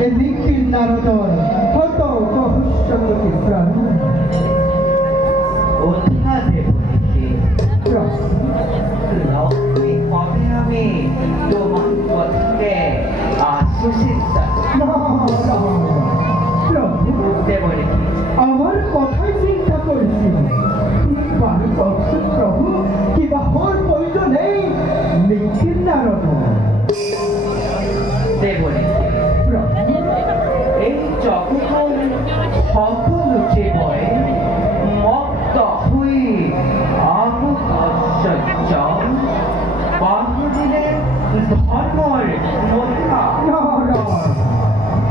নিখিল নারদর কত ভবিষ্যৎ প্রাণ অধিয়া দেবনীকে লক্ষ্মী কবে আমি তোমার কথাকে আশ্বাসিত দেবনীকে আমার কথাই চিন্তা করেছি প্রভু কিবা হর প্রয়োজন নেই নিখিল নারদ দেবনীকে এই জগৎ সকল জীবয় মত্ত হয়ে আবহাওয়া বাহুদিলে ধর্মর মধ্যা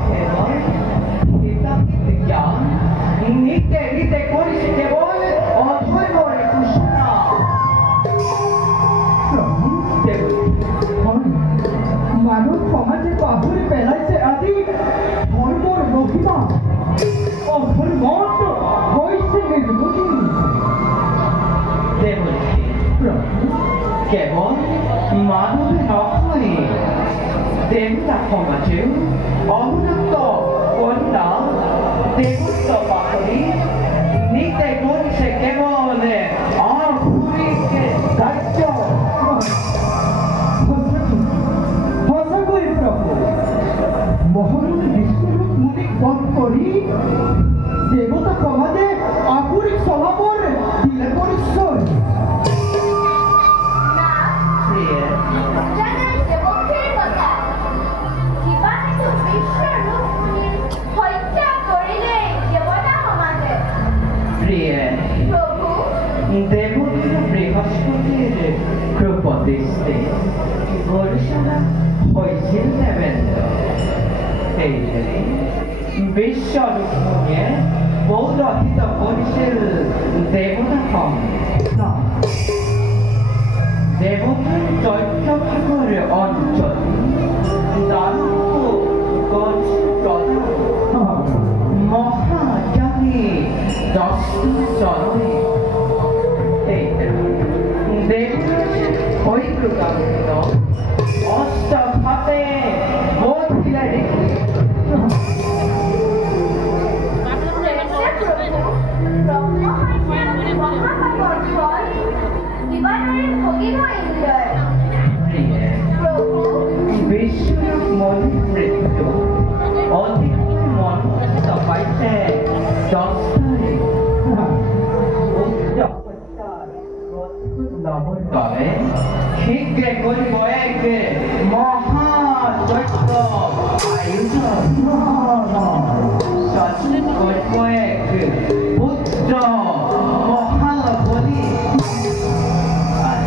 কেবল হিতাহিত জ্ঞান নিতে নিতে করিস কেবল অধর্মর ঘোষণা মানব সমাজে বাহুরে পেলাইছে আদি ধর্মর মহিমা অধর্ম হয়েছে নির্মূল দেবনীকে কেবল মানবে নয় দেবতা সমাজেও অনুন্নত কন্যা দেবত্ব পাখরি নিতে করিছে কেবল আঘুরিকে দায়িত্ব হসগই প্রভু মহামুনি বিষ্ণুরূপ মুনি বধ করি দেবতা সমাজে আগুরিক স্বভাবর দিলে পরিচয় দেবতা বৃহস্পতির কৃপদৃষ্টে গরুষণা হয়েছিল দেবেন্দ্র এই বিশ্বরূপে পৌরহিত করেছিল দেবতা কম দেবতার চৈত্যভাগর অঞ্চল দানবগঞ্জ প্রধান মহাজানি দর্শনে হৈগ্রগামিত অষ্টঘাতে বোধিলে দেখি বিশ্বরূপ মৃত্যু অধিক মন পাইছে দশটায় তবে শীঘ্রে করিব এক মহাযজ্ঞ আয়োজন সচিব করিব এক পুত্র মহাবলী আর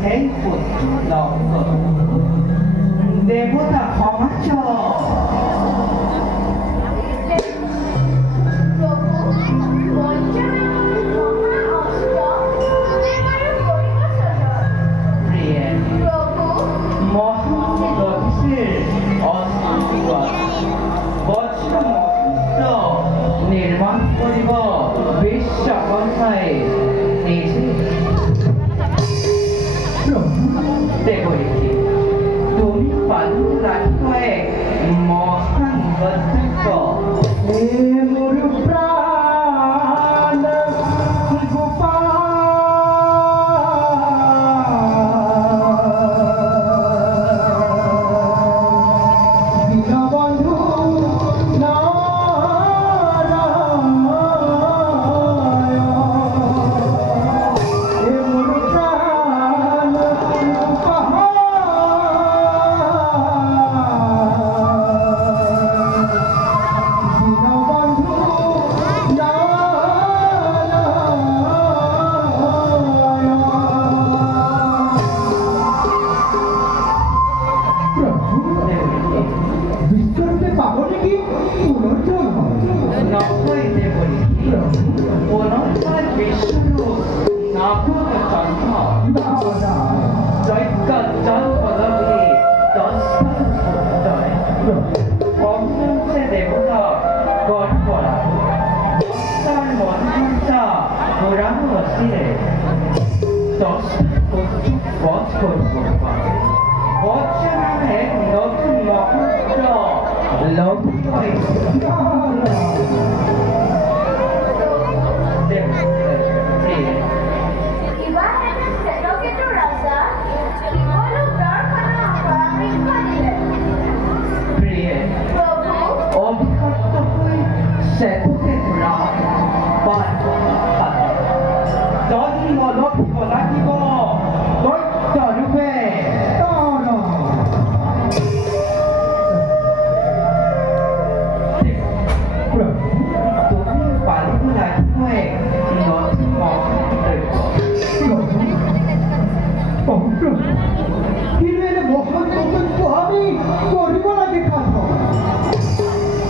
সেই পুত্র দেবতা সমাজ নির্মাণ করিব বিশ্বকর্মায় নিজে দেবরীকে তুমি পালন রাখিব এক মহান বদ্ধ লোভী হয়ে কিবা এটা চেতকেতো ৰাজা কেৱল দৰ্শনৰ পৰামৰ্শ দিলে প্ৰিয়ে প্ৰভু অভিশপ্ত হৈ চেতুকে ধৰা জন্ম লভিব লাগিব দৈত্যৰূপে তুমি পালিব লাগিবই নতুন দৈত্য কিন্তু এনে মহান কৰ্তব্য আমি কৰিব লাগে খাব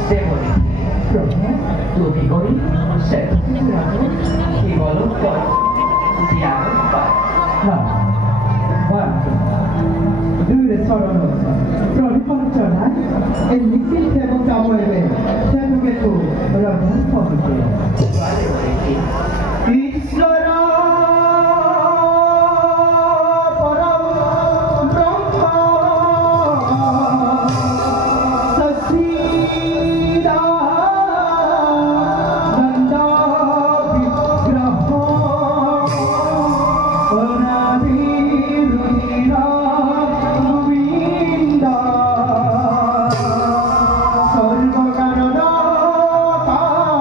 দেৱৰী তুমি কৰি চেতুকে ধৰাটো কেৱল দিয়া পায় দুইৰে চৰণ প্ৰতিফল চলাই এই নিখিল সেৱক যাবলে সেৱকেতো ৰন্ধন পদ্ধতি ঈশ্বৰ পৰম ব্ৰহ্ম সচ্চিদানন্দ বিগ্ৰহ অনাদি ৰুধিৰ গোবিন্দ সৰ্বকাৰণ কাৰণ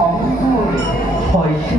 অংকুৰ হৈছে